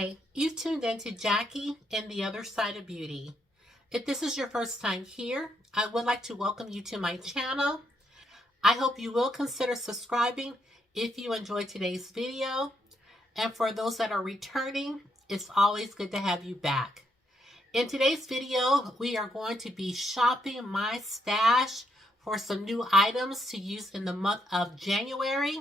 Hi, you've tuned in to Jackie and the Other Side of Beauty. If this is your first time here, I would like to welcome you to my channel. I hope you will consider subscribing if you enjoyed today's video. And for those that are returning, it's always good to have you back. In today's video, we are going to be shopping my stash for some new items to use in the month of January.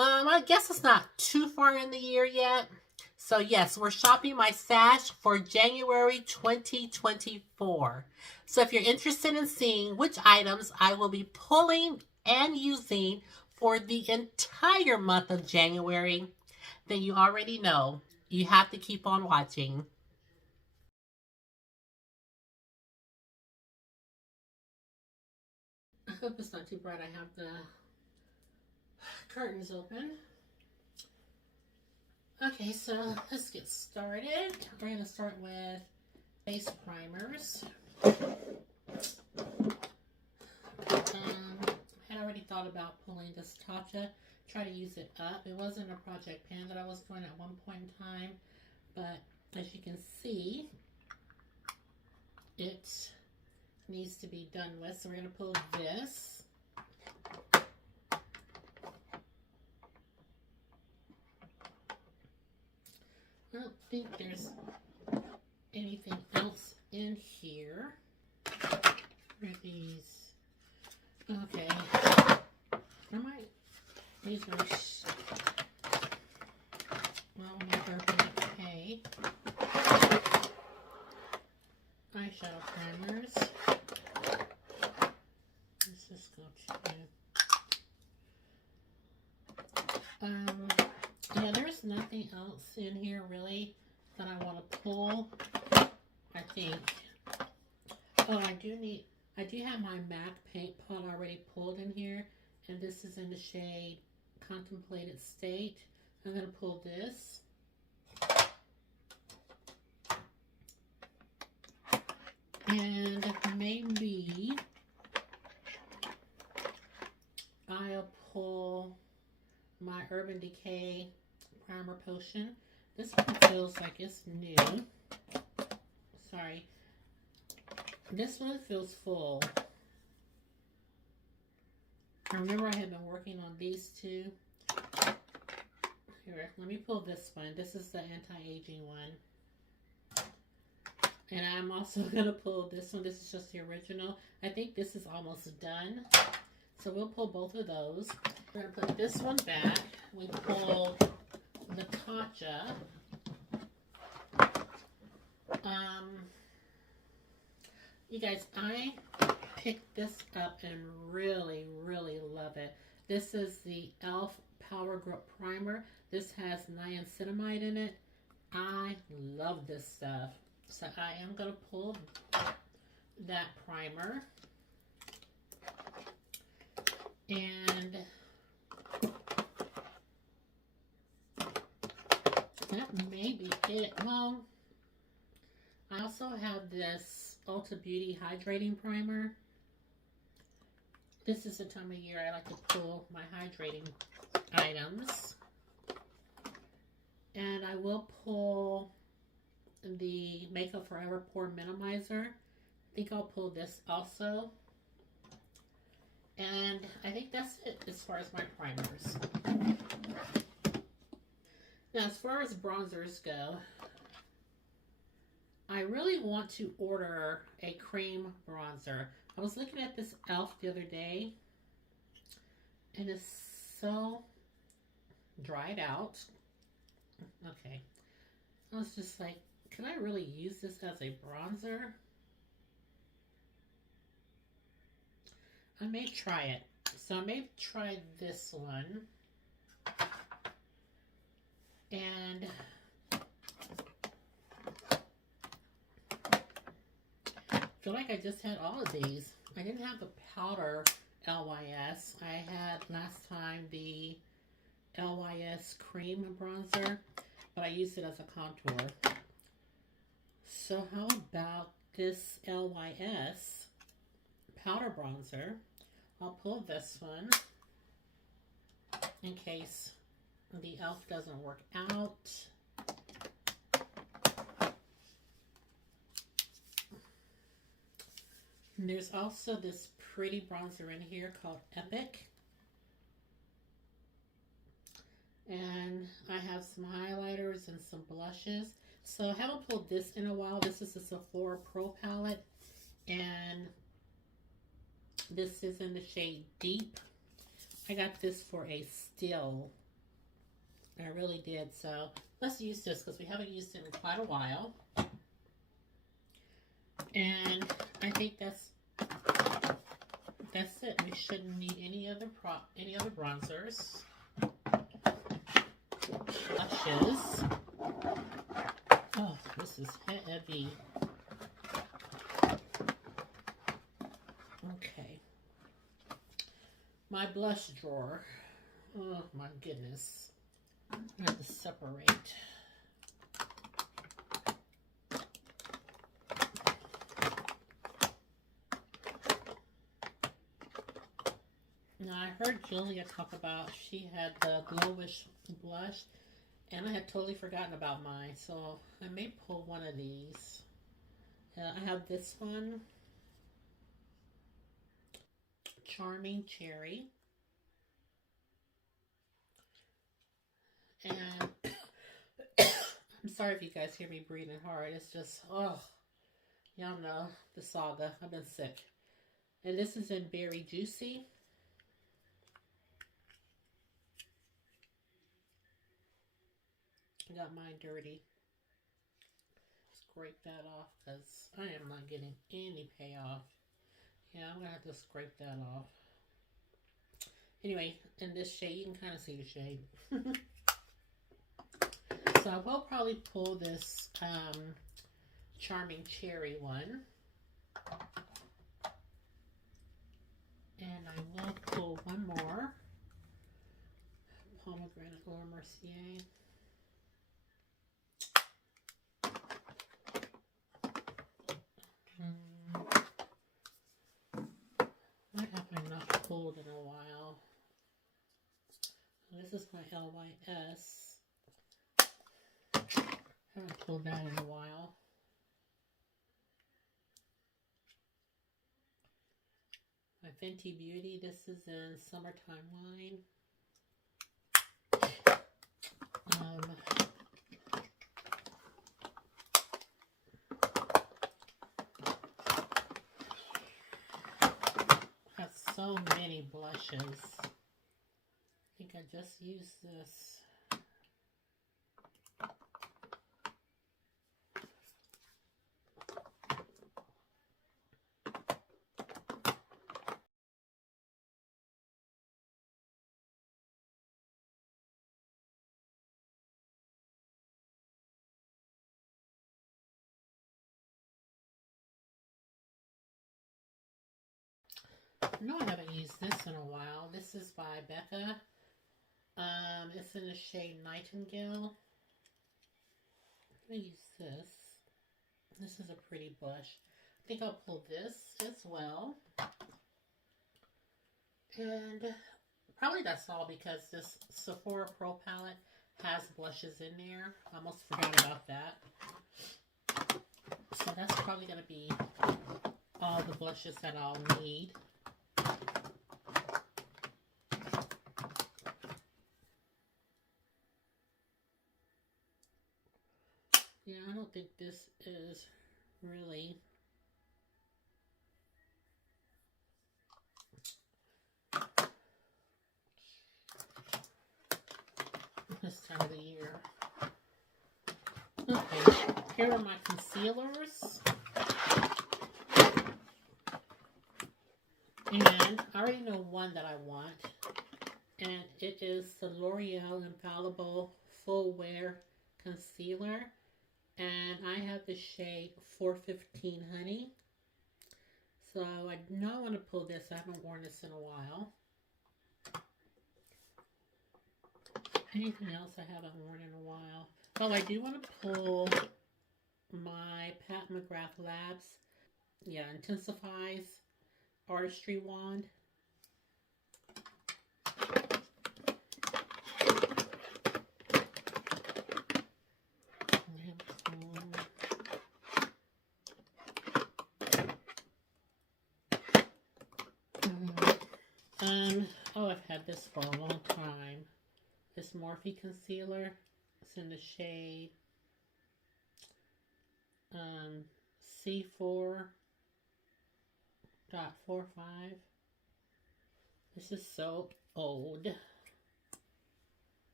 I guess it's not too far in the year yet. So yes, we're shopping my stash for January 2024. So if you're interested in seeing which items I will be pulling and using for the entire month of January, then you already know you have to keep on watching. I hope it's not too bright. I have the curtains open. Okay, so let's get started. We're going to start with face primers. I had already thought about pulling this Tatcha, try to use it up. It wasn't a project pan that I was doing at one point in time, but as you can see, it needs to be done with. So we're going to pull this. I don't think there's anything else in here. Where are these? Okay. I might use my Burkina eyeshadow primers. Let's just go to yeah, there's nothing else in here really that I want to pull, I think. Oh, I do have my MAC paint pot already pulled in here, and this is in the shade Contemplated State. I'm going to pull this. And maybe I'll pull my Urban Decay Primer Potion. This one feels like it's new. Sorry. This one feels full. I remember I had been working on these two. Here, let me pull this one. This is the anti-aging one. And I'm also going to pull this one. This is just the original. I think this is almost done. So we'll pull both of those. We're going to put this one back. We pull the Tatcha. You guys, I picked this up and really, really love it. This is the e.l.f. Power Grip Primer. This has niacinamide in it. I love this stuff. So I am going to pull that primer. And that may be it. Well, I also have this Ulta Beauty Hydrating Primer. This is the time of year I like to pull my hydrating items. And I will pull the Makeup Forever Pore Minimizer. I think I'll pull this also. And I think that's it as far as my primers. Now, as far as bronzers go, I really want to order a cream bronzer. I was looking at this e.l.f. the other day, and it's so dried out. Okay. I was just like, can I really use this as a bronzer? I may try it. So I may try this one. And I feel like I just had all of these. I didn't have the powder LYS. I had last time the LYS cream bronzer, but I used it as a contour. So how about this LYS powder bronzer? I'll pull this one in case the e.l.f. doesn't work out. And there's also this pretty bronzer in here called Epic. And I have some highlighters and some blushes. So I haven't pulled this in a while. This is a Sephora Pro palette. And this is in the shade Deep. I got this for a steal. I really did. So let's use this because we haven't used it in quite a while. And I think that's it. We shouldn't need any other bronzers. Blushes. Oh, this is heavy. Okay. My blush drawer. Oh my goodness. I have to separate. Now I heard Juvia talk about she had the glowish blush, and I had totally forgotten about mine, so I may pull one of these. I have this one, Charming Cherry, and I'm sorry if you guys hear me breathing hard. It's just, oh, y'all know the saga. I've been sick. And this is in Berry Juicy. I got mine dirty. Scrape that off because I am not getting any payoff. Yeah, I'm gonna have to scrape that off. Anyway, in this shade, you can kind of see the shade. So I will probably pull this Charming Cherry one. And I will pull one more. Pomegranate Laura Mercier. Why have I not pulled in a while? This is my LYS. Haven't pulled that in a while. My Fenty Beauty. This is in Summertime Wine. So many blushes. I think I just used this. No, I haven't used this in a while. This is by Becca. It's in the shade Nightingale. I'm going to use this. This is a pretty blush. I think I'll pull this as well. And probably that's all because this Sephora Pro palette has blushes in there. I almost forgot about that. So that's probably going to be all the blushes that I'll need. Yeah, I don't think this is really this time of the year. Okay, here are my concealers. And I already know one that I want. And it is the L'Oreal Infallible Full Wear Concealer. And I have the shade 415 Honey. So I know I want to pull this. I haven't worn this in a while. Anything else I haven't worn in a while? Oh, I do want to pull my Pat McGrath Labs. Yeah, Intensifies Artistry Wand. Oh, I've had this for a long time. This Morphe concealer. It's in the shade C4.45. This is so old.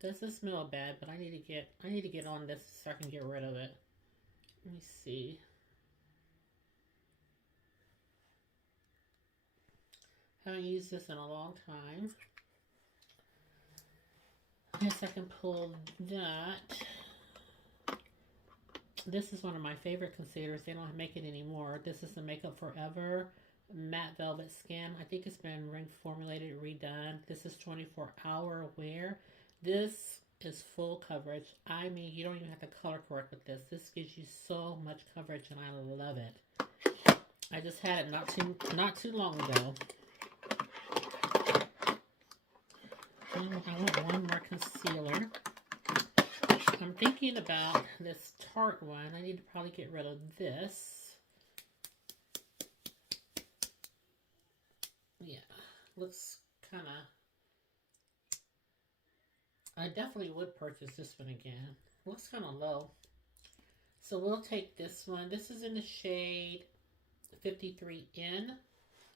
Doesn't smell bad, but I need to get on this so I can get rid of it. Let me see. Haven't used this in a long time. I guess I can pull that. This is one of my favorite concealers. They don't make it anymore. This is the Makeup Forever Matte Velvet Skin. I think it's been reformulated, redone. This is 24-hour wear. This is full coverage. I mean, you don't even have to color correct with this. This gives you so much coverage, and I love it. I just had it not too long ago. And I want one more concealer. I'm thinking about this Tarte one. I need to probably get rid of this. Yeah, looks kind of... I definitely would purchase this one again. Looks kind of low. So we'll take this one. This is in the shade 53N.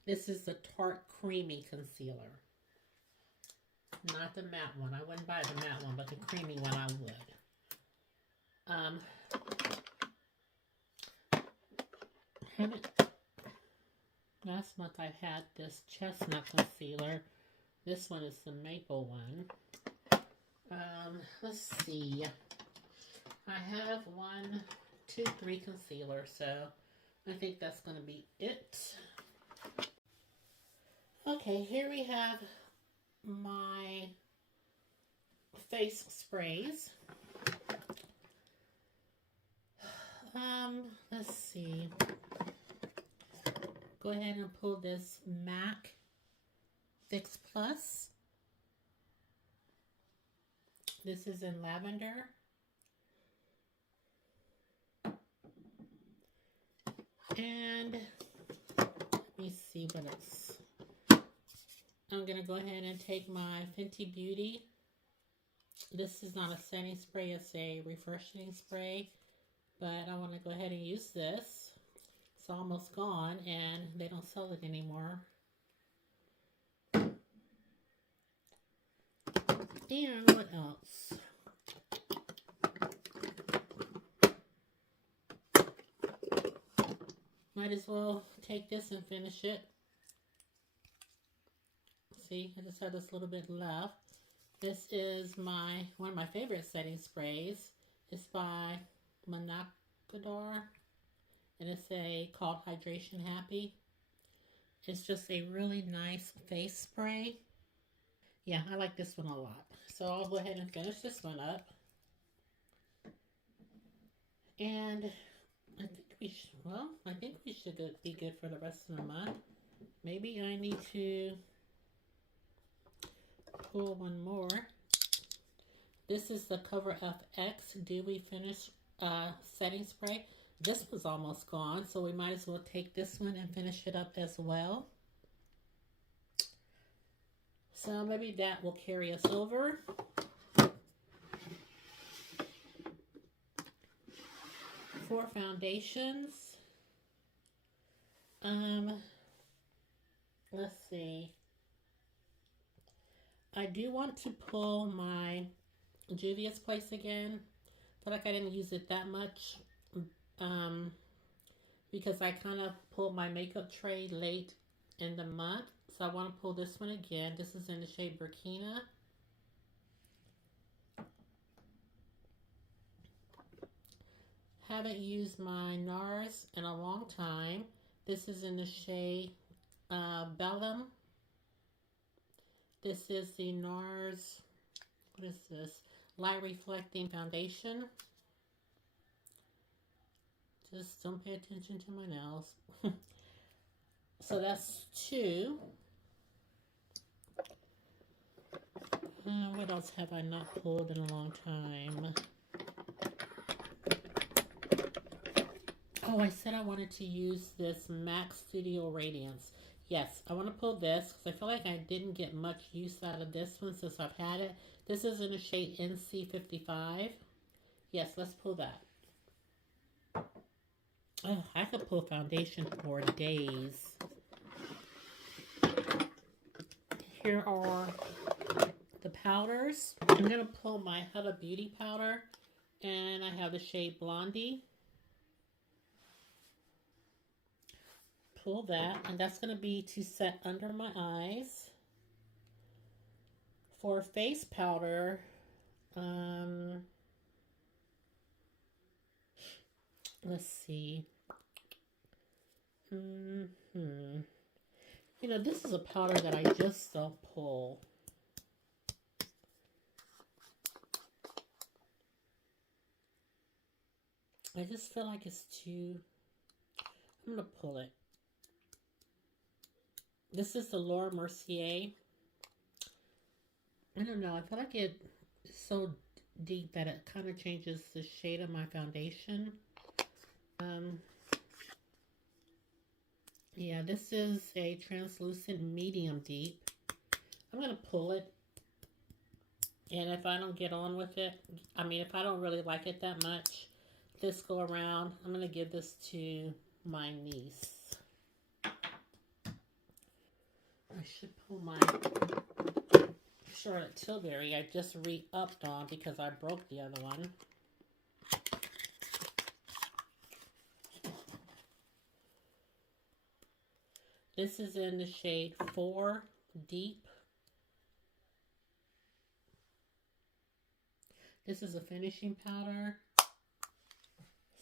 This is the Tarte Creamy Concealer. Not the matte one. I wouldn't buy the matte one, but the creamy one I would. Last month I had this chestnut concealer. This one is the maple one. Let's see. I have 1, 2, 3 concealers, so I think that's going to be it. Okay, here we have my face sprays. Let's see. Go ahead and pull this MAC Fix Plus. This is in lavender. And let me see what it's... I'm going to go ahead and take my Fenty Beauty. This is not a setting spray, it's a refreshing spray. But I want to go ahead and use this. It's almost gone and they don't sell it anymore. And what else? Might as well take this and finish it. See, I just have this little bit left. This is one of my favorite setting sprays. It's by Mocha, and it's called Hydration Happy. It's just a really nice face spray. Yeah, I like this one a lot. So I'll go ahead and finish this one up. And I think we should be good for the rest of the month. Maybe I need to pull one more. This is the Cover FX Dewy Finish setting spray. This was almost gone, so we might as well take this one and finish it up as well. So maybe that will carry us over. For foundations, let's see. I do want to pull my Juvia's Place again. I feel like I didn't use it that much because I kind of pulled my makeup tray late in the month. So I want to pull this one again. This is in the shade Burkina. Haven't used my NARS in a long time. This is in the shade Bellum. This is the NARS, what is this? Light Reflecting Foundation. Just don't pay attention to my nails. So that's 2. What else have I not pulled in a long time? Oh, I said I wanted to use this MAC Studio Radiance. Yes, I want to pull this because I feel like I didn't get much use out of this one since I've had it. This is in the shade NC55. Yes, let's pull that. Oh, I could pull foundation for days. Here are the powders. I'm going to pull my Huda Beauty powder, and I have the shade Blondie. Pull that, and that's going to be to set under my eyes. For face powder, let's see. You know, this is a powder that I just don't pull. I just feel like it's too... I'm going to pull it. This is the Laura Mercier. I don't know. I feel like it's so deep that it kind of changes the shade of my foundation. Yeah, this is a translucent medium deep. I'm going to pull it. And if I don't get on with it, I mean, if I don't really like it that much, this go around, I'm going to give this to my niece. I should pull my Charlotte Tilbury I just re-upped on because I broke the other one. This is in the shade 4 Deep. This is a finishing powder.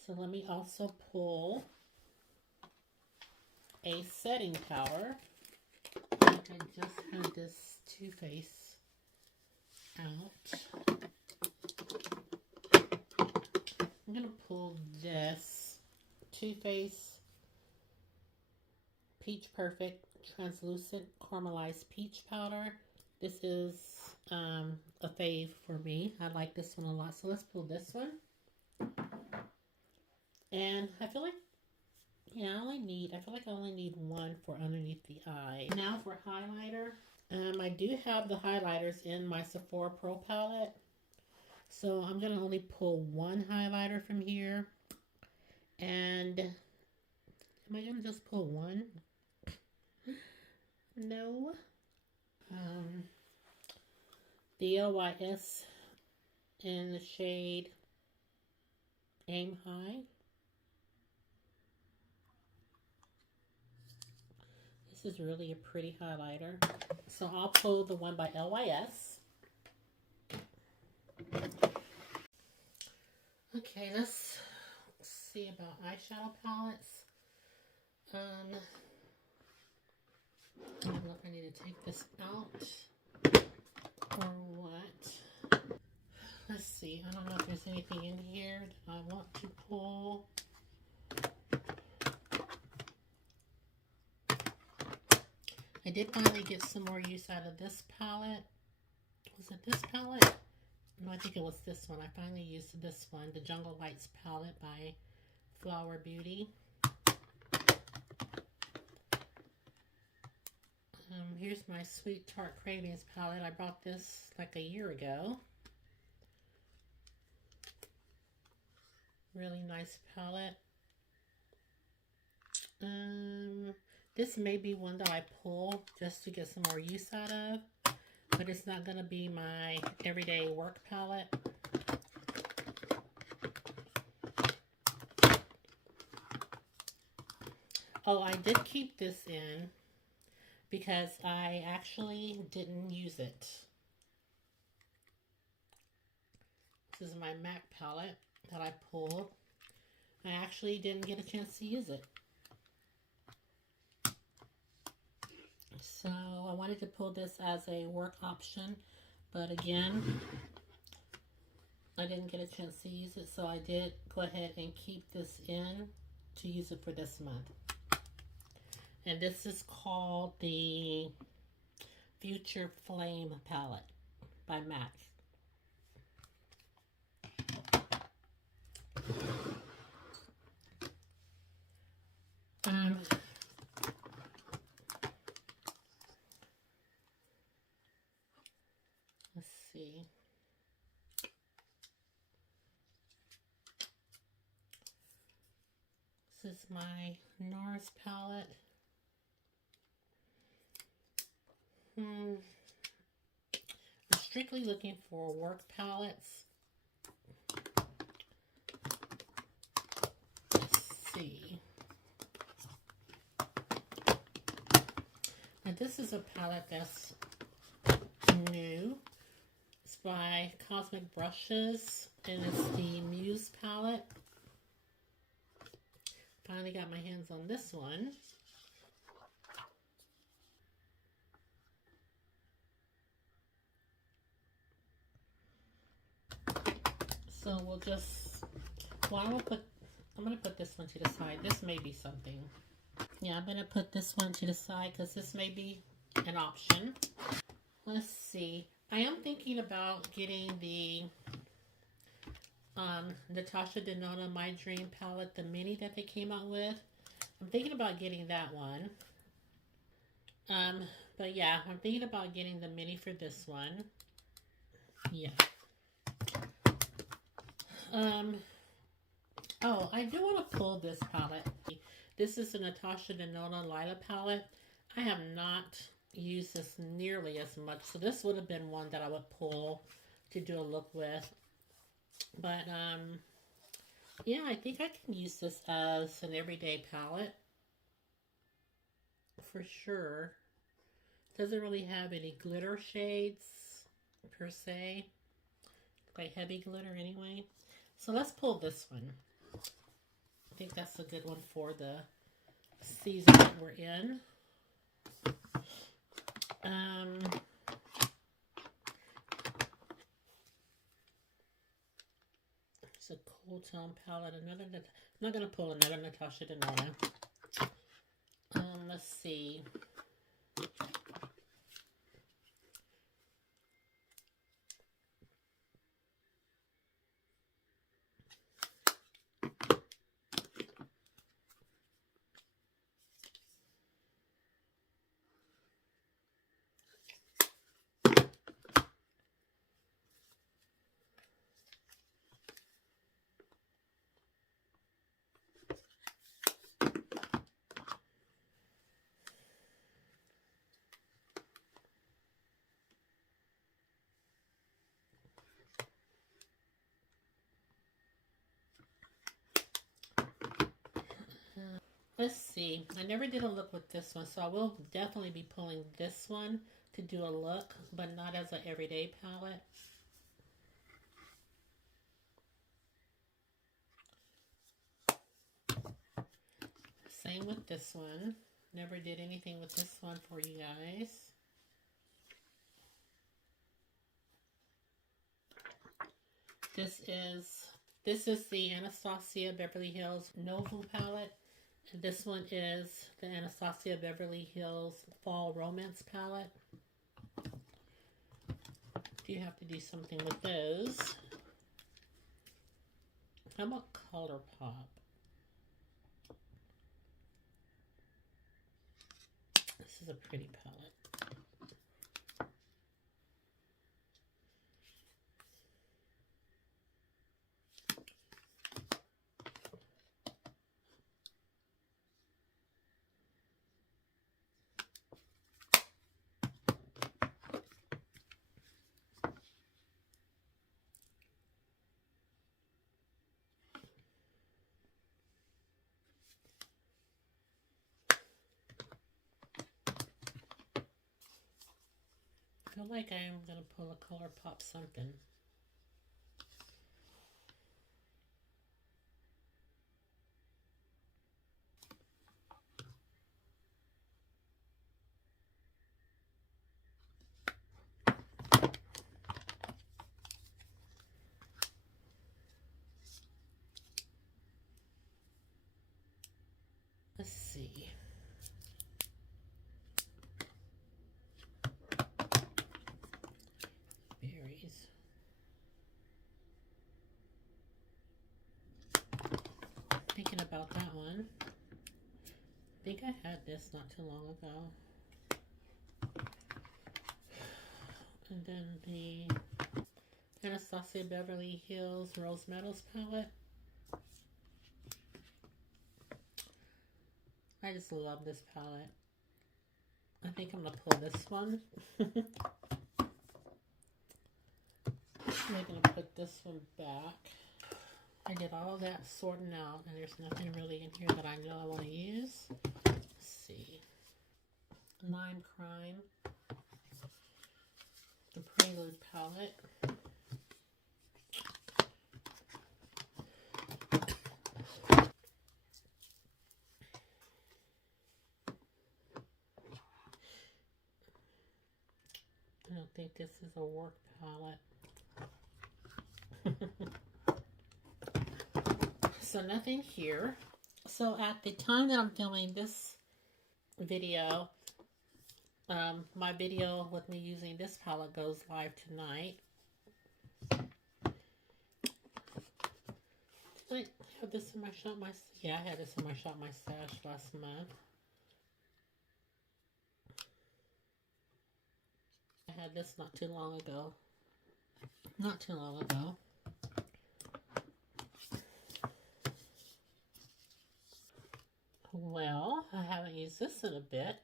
So let me also pull a setting powder. I just had this Too Faced out. I'm going to pull this Too Faced Peach Perfect Translucent Caramelized Peach Powder. This is a fave for me. I like this one a lot. So let's pull this one. And I feel like, yeah, I feel like I only need one for underneath the eye. Now for highlighter. I do have the highlighters in my Sephora Pro palette. So I'm going to only pull one highlighter from here. And am I going to just pull one? No. The LYS in the shade Aim High. This is really a pretty highlighter. So I'll pull the one by LYS. Okay, let's see about eyeshadow palettes. I don't know if I need to take this out or what. Let's see. I don't know if there's anything in here that I want to pull. I did finally get some more use out of this palette. Was it this palette? No, I think it was this one. I finally used this one, the Jungle Lights palette by Flower Beauty. Here's my Sweet Tart Cravings palette. I bought this like a year ago. Really nice palette. This may be one that I pull just to get some more use out of, but it's not going to be my everyday work palette. Oh, I did keep this in because I actually didn't use it. This is my MAC palette that I pulled. I actually didn't get a chance to use it. So I wanted to pull this as a work option, but again, I didn't get a chance to use it, so I did go ahead and keep this in to use it for this month. And this is called the Future Flame palette by MAC. see. This is my NARS palette. I'm strictly looking for work palettes. Let's see. Now this is a palette that's new. It's by Cosmic Brushes, and it's the Muse palette. Finally got my hands on this one. So we'll just, well, I'm going to put this one to the side. This may be something. Yeah, I'm going to put this one to the side because this may be an option. Let's see. I am thinking about getting the Natasha Denona My Dream palette, the mini that they came out with. I'm thinking about getting that one. But yeah, I'm thinking about getting the mini for this one. Yeah. Oh, I do want to pull this palette. This is the Natasha Denona Lila palette. I have not used this nearly as much, so this would have been one that I would pull to do a look with. But, yeah, I think I can use this as an everyday palette. For sure. Doesn't really have any glitter shades, per se. Like heavy glitter anyway. So let's pull this one. I think that's a good one for the season that we're in. It's a cool tone palette. I'm not going to pull another Natasha Denona. Let's see. Let's see. I never did a look with this one, so I will definitely be pulling this one to do a look, but not as an everyday palette. Same with this one. Never did anything with this one for you guys. This is the Anastasia Beverly Hills Novu palette. And this one is the Anastasia Beverly Hills Fall Romance palette. You have to do something with those. How about ColourPop? This is a pretty palette. I feel like I'm going to pull a ColourPop something. Let's see. Berries. Thinking about that one. I think I had this not too long ago. And then the Anastasia Beverly Hills Rose Metals palette. I just love this palette. I think I'm going to pull this one. I'm going to put this one back. I did all that sorting out, and there's nothing really in here that I know I want to use. Let's see. Lime Crime. The Prelude palette. I don't think this is a work palette. So nothing here. So at the time that I'm filming this video, my video with me using this palette goes live tonight. Did I have this in my shop? Yeah, I had this in my shop, my stash last month. I had this not too long ago. Not too long ago. Well, I haven't used this in a bit.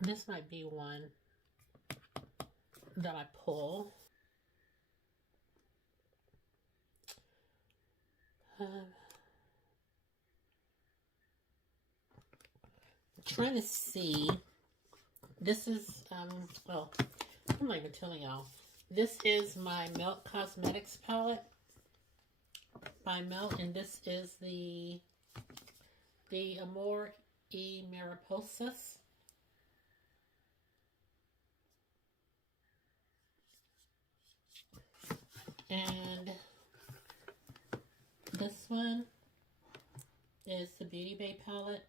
This might be one that I pull. I'm trying to see. This is, well, I'm not even telling y'all. This is my Melt Cosmetics palette by Melt, and this is the Amor y Mariposas. And this one is the Beauty Bay palette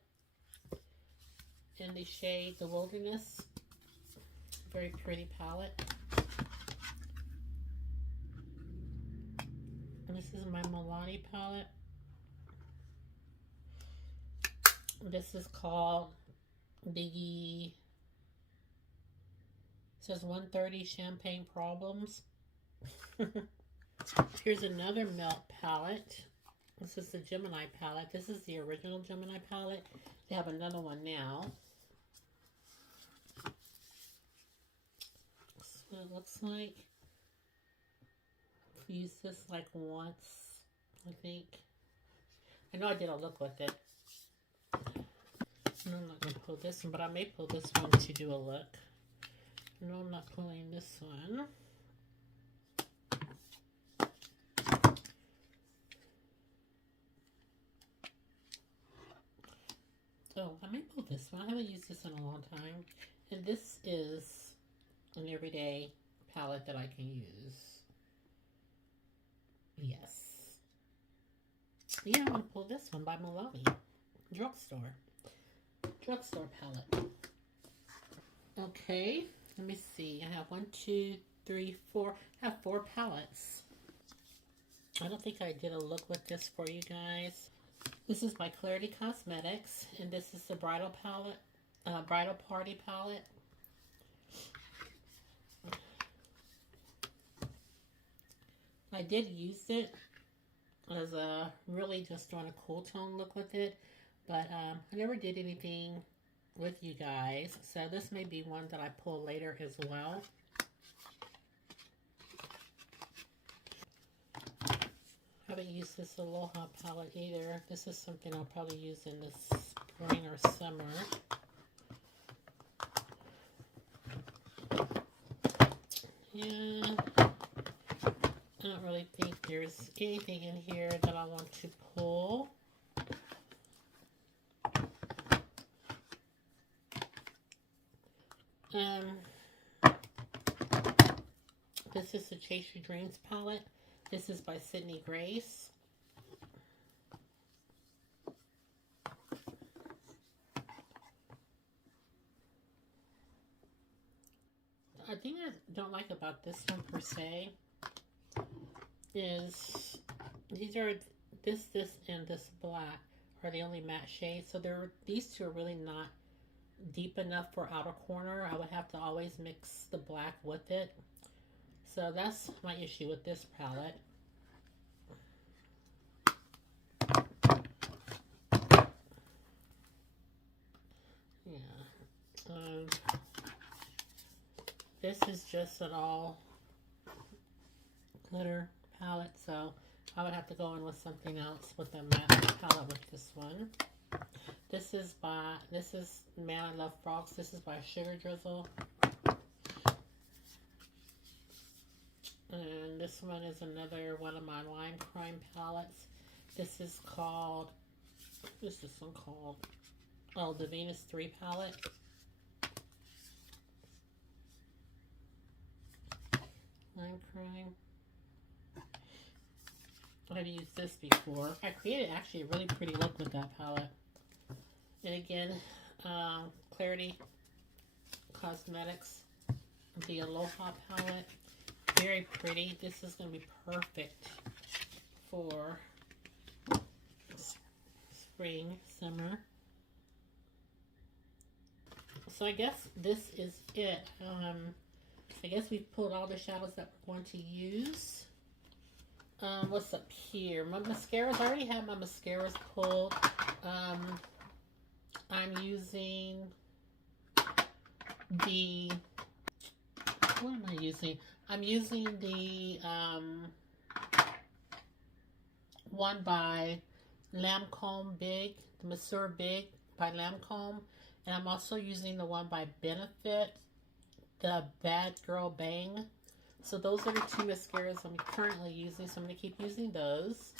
in the shade The Wilderness. Very pretty palette. And this is my Milani palette. This is called it says 130 Champagne Problems. Here's another Melt palette. This is the Gemini palette. This is the original Gemini palette. They have another one now. That's what it looks like. I've used this like once, I think. I know I did a look with it. No, I'm not going to pull this one, but I may pull this one to do a look. No, I'm not pulling this one. Oh, I may pull this one. I haven't used this in a long time. And this is an everyday palette that I can use. Yes. Yeah, I'm going to pull this one by Milani. Drugstore palette. Okay, let me see. I have 1, 2, 3, 4. I have 4 palettes. I don't think I did a look with this for you guys. This is by Clarity Cosmetics, and this is the bridal palette, bridal party palette. I did use it as a really just on a cool tone look with it, but I never did anything with you guys, so this may be one that I pull later as well. I haven't used this Aloha palette either. This is something I'll probably use in the spring or summer. And I don't really think there's anything in here that I want to pull. This is the Chase Your Dreams palette. This is by Sydney Grace. The thing I don't like about this one per se is these are this, and this black are the only matte shades. So these two are really not deep enough for outer corner. I would have to always mix the black with it. So that's my issue with this palette. Yeah. This is just an all glitter palette, so I would have to go in with something else with a matte palette with this one. This is Man I Love Frogs. This is by Sugar Drizzle. And this one is another one of my Lime Crime palettes. This is called, what's this one called? Oh, the Venus 3 palette. Lime Crime. I've used this before. I created actually a really pretty look with that palette. And again, Clarity Cosmetics, the Aloha palette. Very pretty. This is going to be perfect for spring, summer. So I guess this is it. I guess we've pulled all the shadows that we're going to use. What's up here? My mascaras. I already have my mascaras pulled. I'm using the, what am I using? I'm using the one by Lancôme Big, the Masseur Big by Lancôme. And I'm also using the one by Benefit, the Bad Girl Bang. So those are the two mascaras I'm currently using, so I'm going to keep using those.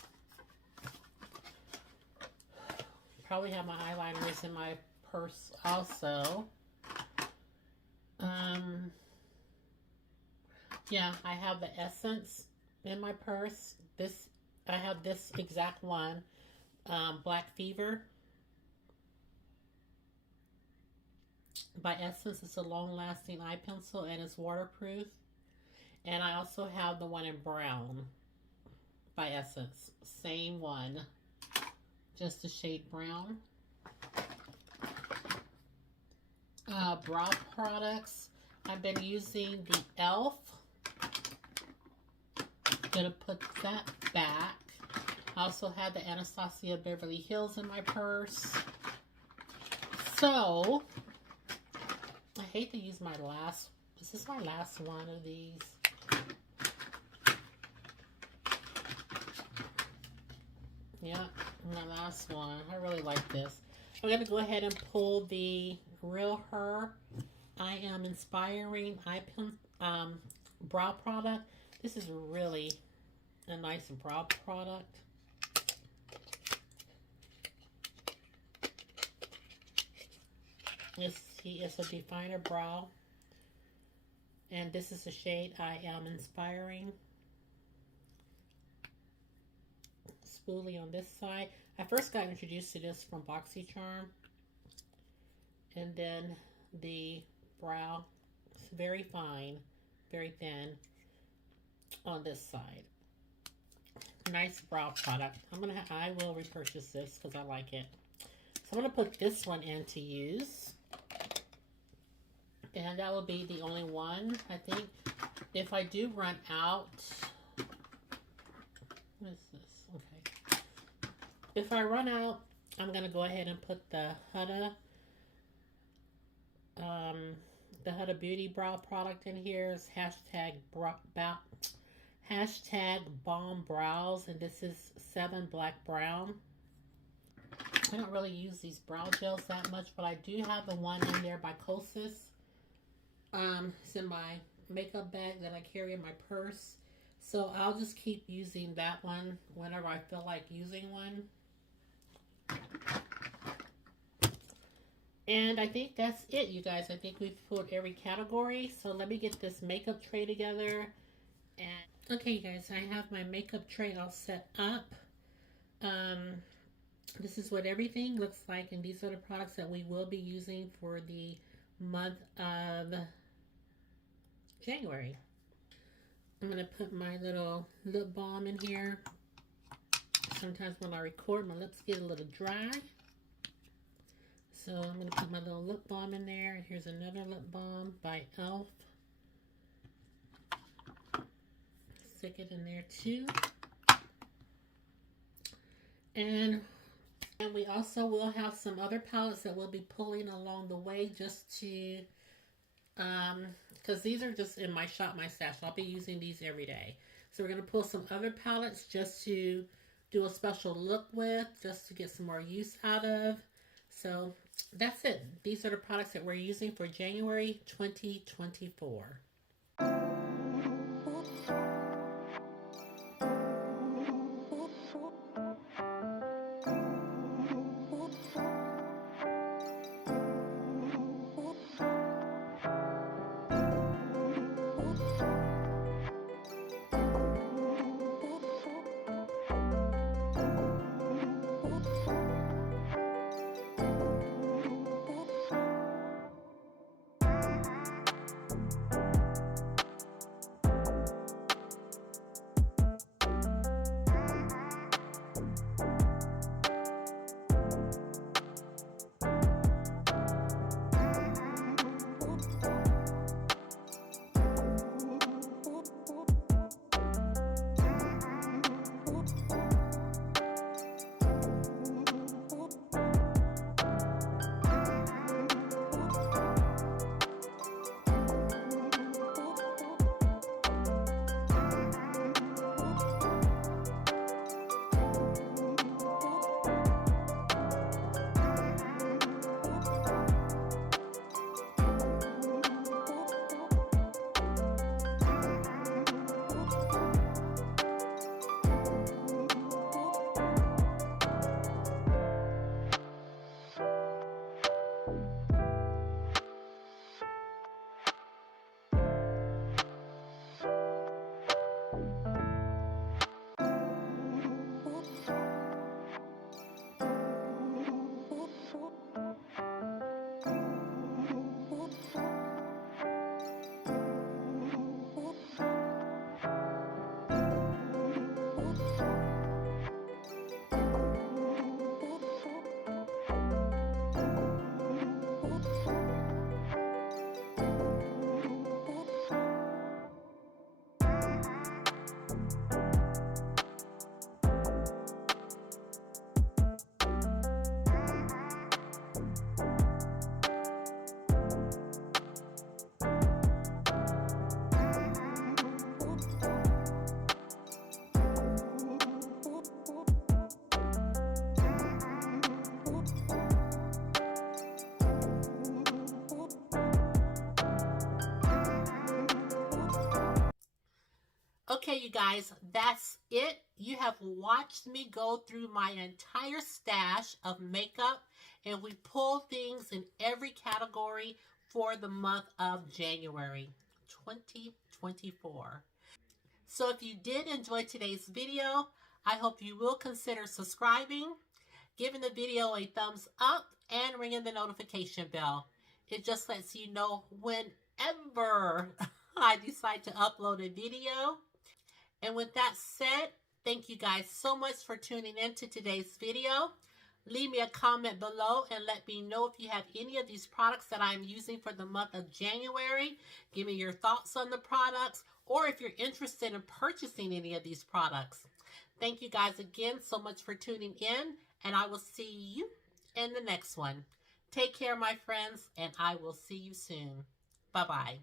Probably have my eyeliners in my purse also. Yeah, I have the Essence in my purse. I have this exact one, Black Fever by Essence. It's a long-lasting eye pencil and it's waterproof. And I also have the one in brown by Essence. Same one, just a shade brown. Brow products. I've been using the e.l.f. Gonna put that back. I also had the Anastasia Beverly Hills in my purse. So, I hate to use my last, is this my last one of these? Yeah, my last one. I really like this. I'm going to go ahead and pull the Real Her I Am Inspiring brow product. This is really a nice brow product. It's a definer brow. And this is the shade I Am Inspiring. Spoolie on this side. I first got introduced to this from BoxyCharm. And then the brow. It's very fine, very thin on this side. Nice brow product. I will repurchase this because I like it. So I'm gonna put this one in to use. And that will be the only one, I think. If I do run out, what is this? Okay. If I run out, I'm gonna go ahead and put the Huda Beauty brow product in here. It's hashtag Bomb Brows, and this is 7 Black Brown. I don't really use these brow gels that much, but I do have the one in there by Kosas. It's in my makeup bag that I carry in my purse. So I'll just keep using that one whenever I feel like using one. And I think that's it, you guys. I think we've pulled every category. So let me get this makeup tray together. And okay, you guys, I have my makeup tray all set up. This is what everything looks like, and these are the products that we will be using for the month of January. I'm going to put my little lip balm in here. Sometimes when I record, my lips get a little dry. So I'm going to put my little lip balm in there. And here's another lip balm by e.l.f. stick it in there too. And we also will have some other palettes that we'll be pulling along the way, just to, because these are just in my shop, my stash. I'll be using these every day. So we're going to pull some other palettes just to do a special look with, just to get some more use out of. So that's it. These are the products that we're using for January 2024. Okay, you guys, that's it. You have watched me go through my entire stash of makeup, and we pull things in every category for the month of January 2024. So if you did enjoy today's video, I hope you will consider subscribing, giving the video a thumbs up, and ringing the notification bell. It just lets you know whenever I decide to upload a video. And with that said, thank you guys so much for tuning in to today's video. Leave me a comment below and let me know if you have any of these products that I'm using for the month of January. Give me your thoughts on the products, or if you're interested in purchasing any of these products. Thank you guys again so much for tuning in, and I will see you in the next one. Take care, my friends, and I will see you soon. Bye-bye.